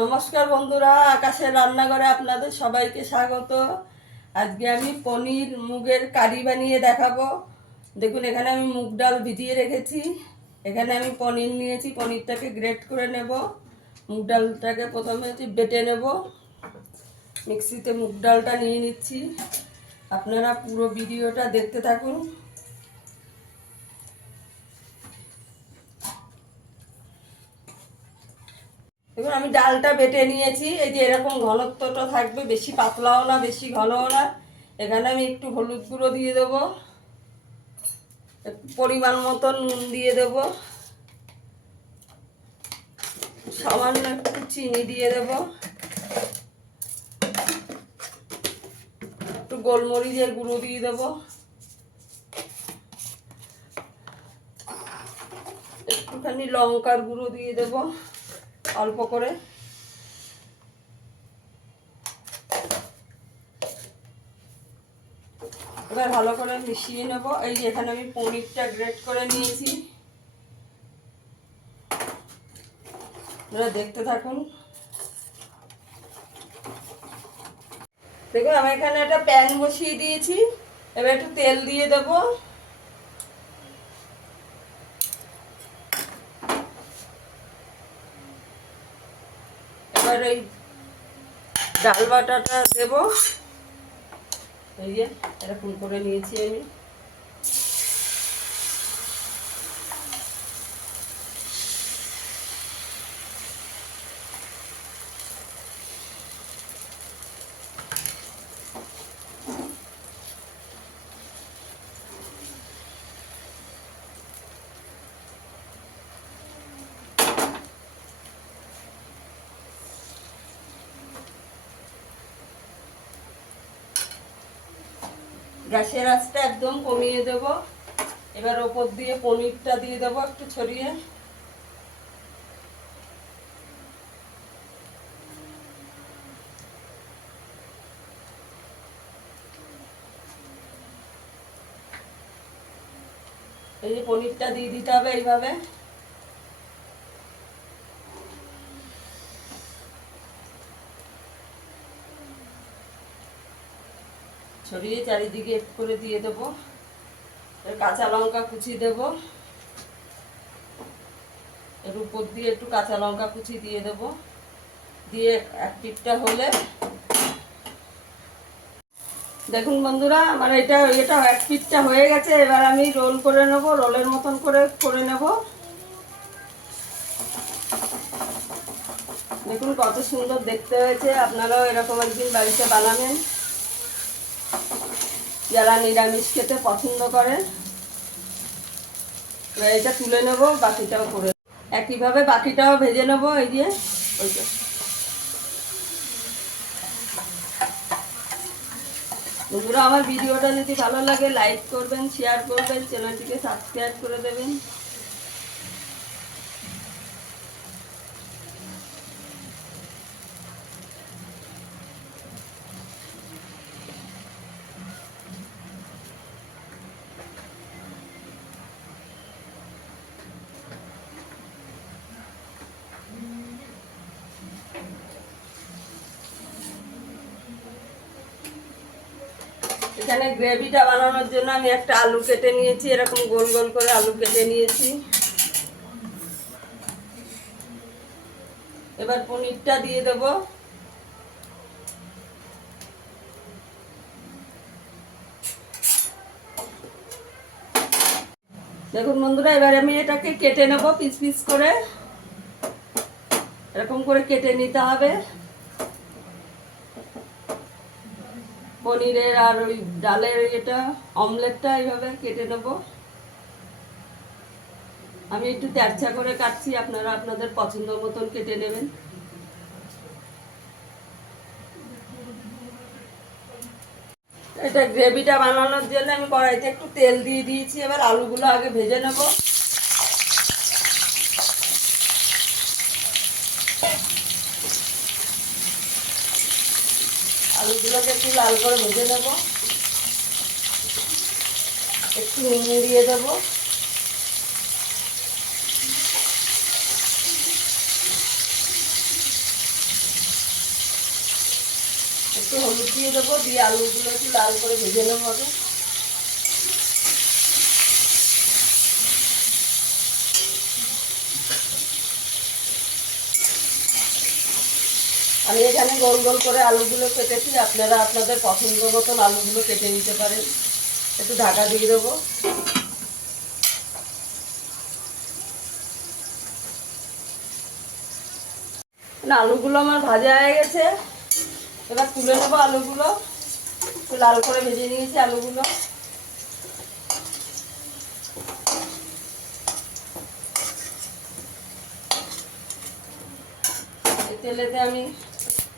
নমস্কার বন্ধুরা, আকাশের রান্নাঘরে আপনাদের সবাইকে স্বাগত। আজকে আমি পনির মুগের কারি বানিয়ে দেখাবো। দেখুন, এখানে আমি মুগ ডাল ভিজিয়ে রেখেছি। এখানে আমি পনির নিয়েছি, পনিরটাকে গ্রেট করে নেব। মুগ ডালটাকে প্রথমে বেটে নেব। মিক্সিতে মুগ ডালটা নিয়ে নিচ্ছি। আপনারা পুরো ভিডিওটা দেখতে থাকুন। দেখুন, আমি ডালটা বেটে নিয়েছি। এই যে এরকম ঘনত্বটা থাকবে, বেশি পাতলাও না বেশি ঘনও না। এখানে আমি একটু হলুদ গুঁড়ো দিয়ে দেবো, পরিমাণ মতো নুন দিয়ে দেব, সামান্য একটু চিনি দিয়ে দেব, একটু গোলমরিচের গুঁড়ো দিয়ে দেব, একটুখানি লঙ্কার গুঁড়ো দিয়ে দেব অল্প করে। এবার ভালো করে মিশিয়ে নেব। এই যে এখানে আমি পনিরটা গ্রেট করে নিয়েছি, আপনারা দেখতে থাকুন। দেখুন, আমি এখানে একটা প্যান বসিয়ে দিয়েছি। এবার একটু তেল দিয়ে দেব। এবার এই ডাল বাটাটা দেব। এই যে এরকম করে নিয়েছি আমি। গ্যাসের আঁচটা একদম কমিয়ে দেব। এবার ওপর দিয়ে পনিরটা দিয়ে দেবো একটু ছড়িয়ে। এই যে পনিরটা দিয়ে দিতে হবে এইভাবে। ছড়িয়ে চারিদিকে একটু করে দিয়ে দেবো। কাঁচা লঙ্কা কুচি দেব, এর উপর দিয়ে একটু কাঁচা লঙ্কা কুচি দিয়ে দেব। দিয়ে এক পিঠটা হলে, দেখুন বন্ধুরা, আমার এটা এক পিঠটা হয়ে গেছে। এবার আমি রোল করে নেব, রোলের মতন করে নেব। দেখুন কত সুন্দর দেখতে হয়েছে। আপনারাও এরকম একদিন বাড়িতে বানাবেন, যারা নিরামিষ খেতে পছন্দ করেন। এবার এটা তুলে নেব, বাকিটাও করে একইভাবে বাকিটাও ভেজে নেব। এই যে ওইটা। বন্ধুরা, আমার ভিডিওটা যদি ভালো লাগে লাইক করবেন, শেয়ার করবেন, চ্যানেলটিকে সাবস্ক্রাইব করে দেবেন। এখানে গ্রেভিটা বানানোর জন্য আমি একটা আলু কেটে নিয়েছি, এরকম গোল গোল করে আলু কেটে নিয়েছি। এবার পনিরটা দিয়ে দেব। দেখুন বন্ধুরা, এবার আমি এটাকে কেটে নেব পিস পিস করে। এরকম করে কেটে নিতে হবে। পনিরের আর ওই ডালের এটা অমলেটটা এইভাবে কেটে নেব। আমি একটু তেরছা করে কাটছি, আপনারা আপনাদের পছন্দ মতন কেটে নেবেন। এটা গ্রেভিটা বানানোর জন্য আমি কড়াইতে একটু তেল দিয়ে দিয়েছি। এবার আলুগুলো আগে ভেজে নেব। আলুগুলোকে একটু লাল করে ভেজে নেব। একটু নুন দিয়ে দেবো। একটু হলুদ দিয়ে দেবো, দিয়ে আলুগুলো একটু লাল করে ভেজে নেবো হবে। আমি এখানে গোল গোল করে আলুগুলো কেটেছি, আপনারা আপনাদের পছন্দ মতন আলুগুলো কেটে নিতে পারেন। একটু ঢাকা দিয়ে দেবো। আলুগুলো আমার ভাজা হয়ে গেছে, এবার তুলে নেবো আলুগুলো। একটু লাল করে ভেজে নিয়েছি আলুগুলো। এই তেলেতে আমি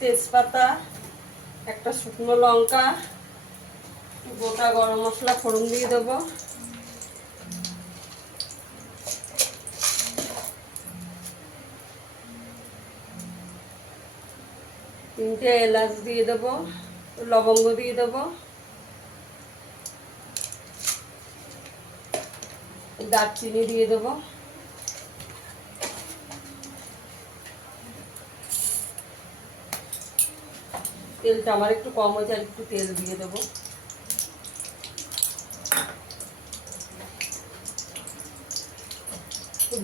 তেজপাতা, একটা শুকনো লঙ্কা, একটু গোটা গরম মশলা ফোড়ন দিয়ে দেবো। তিনটে এলাচ দিয়ে দেবো, লবঙ্গ দিয়ে দেবো, দারচিনি দিয়ে দেবো। তেলটা আমার একটু কম হয়েছে, আর একটু তেল দিয়ে দেবো।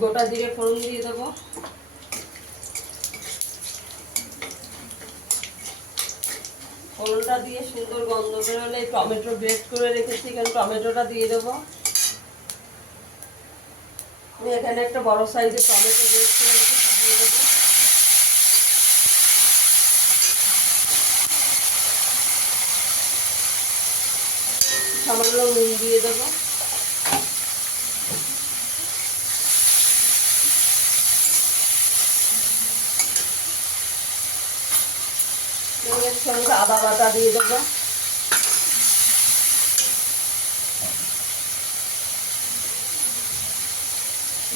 গোটা জিরে ফোড়ন দিয়ে দেবো। ফোড়নটা দিয়ে সুন্দর গন্ধ বেরোলে টমেটো গ্রেট করে রেখেছি, এখানে টমেটোটা দিয়ে দেবো। আমি এখানে একটা বড় সাইজের টমেটো গ্রেট করে রেখেছি, দিয়ে দেবো। সামান্য নুন দিয়ে দেবো। এর সঙ্গে আদা বাটা দিয়ে দেবো।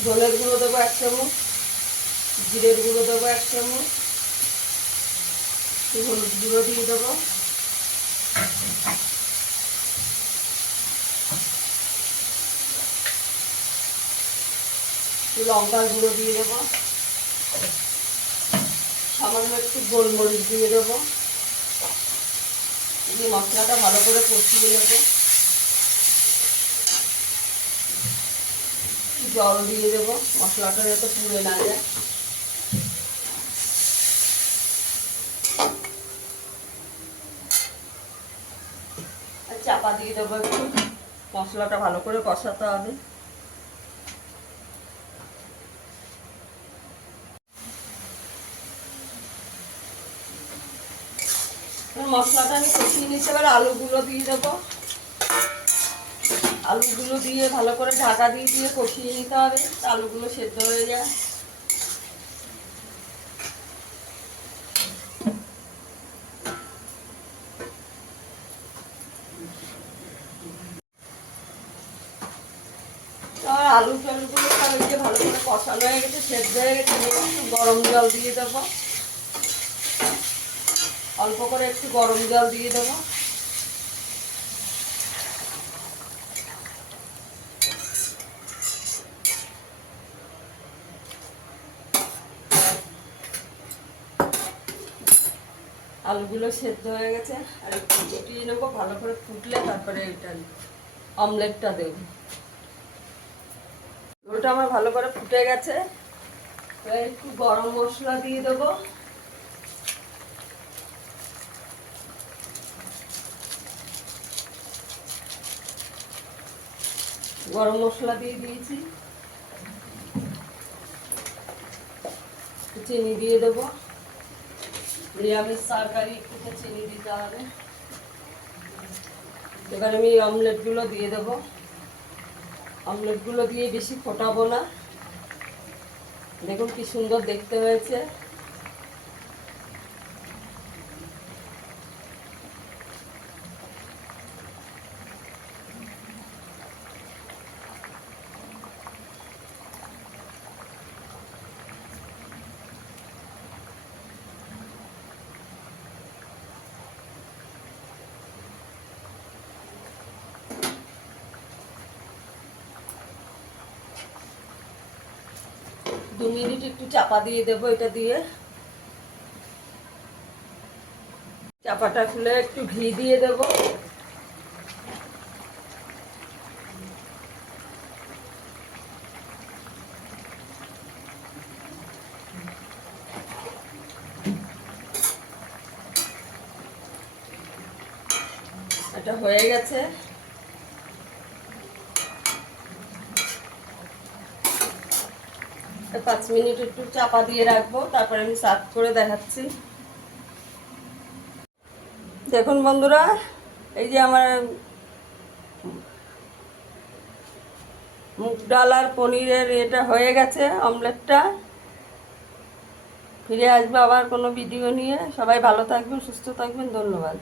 ধনের গুঁড়ো দেবো 1 চামচ, জিরের গুঁড়ো দেবো 1 চামচ, হলুদ গুঁড়ো দিয়ে দেবো, লঙ্কার গুঁড়ো দিয়ে দেবো, সামান্য একটু গোলমরিচ দিয়ে দেবো। দিয়ে মশলাটা ভালো করে কষিয়ে নেবো। জল দিয়ে দেবো, মশলাটা যাতে পুড়ে না যায়। আর চাপা দিয়ে দেবো একটু, মশলাটা ভালো করে কষাতে হবে। মশলাটা আমি কষিয়ে নিতে, এবার আলুগুলো দিয়ে দেবো। আলুগুলো দিয়ে ভালো করে ঢাকা দিয়ে দিয়ে কষিয়ে নিতে হবে, আলুগুলো সেদ্ধ হয়ে যায়। আলু টালুগুলো সব এই যে ভালো করে কষানো হয়ে গেছে, সেদ্ধ হয়ে গেছে। একটু গরম জল দিয়ে দেবো, অল্প করে একটু গরম জল দিয়ে দেবো। আলুগুলো সেদ্ধ হয়ে গেছে, আর একটু ফুটিয়ে নেবো। ভালো করে ফুটলে তারপরে এটা অমলেটটা দেবো। ওটা আমার ভালো করে ফুটে গেছে, একটু গরম মশলা দিয়ে দেবো। গরম মশলা দিয়ে দিয়েছি, চিনি দিয়ে দেবো। নিরামিষ তরকারি একটু চিনি দিতে হবে। এবার আমি অমলেটগুলো দিয়ে দেবো। অমলেটগুলো দিয়ে বেশি ফোটাবো না। দেখুন কি সুন্দর দেখতে হয়েছে। দু মিনিট একটু চাপা দিয়ে দেবো এটা দিয়ে। চাপাটা খুলে একটু ঘি দিয়ে দেব। এটা হয়ে গেছে। 5 মিনিট একটু চাপা দিয়ে রাখবো, তারপরে আমি সার্ভ করে দেখাচ্ছি। দেখুন বন্ধুরা, এই যে আমার মুগ ডাল আর পনিরের এটা হয়ে গেছে, অমলেটটা। ফিরে আসবো আবার কোনো ভিডিও নিয়ে। সবাই ভালো থাকবেন, সুস্থ থাকবেন, ধন্যবাদ।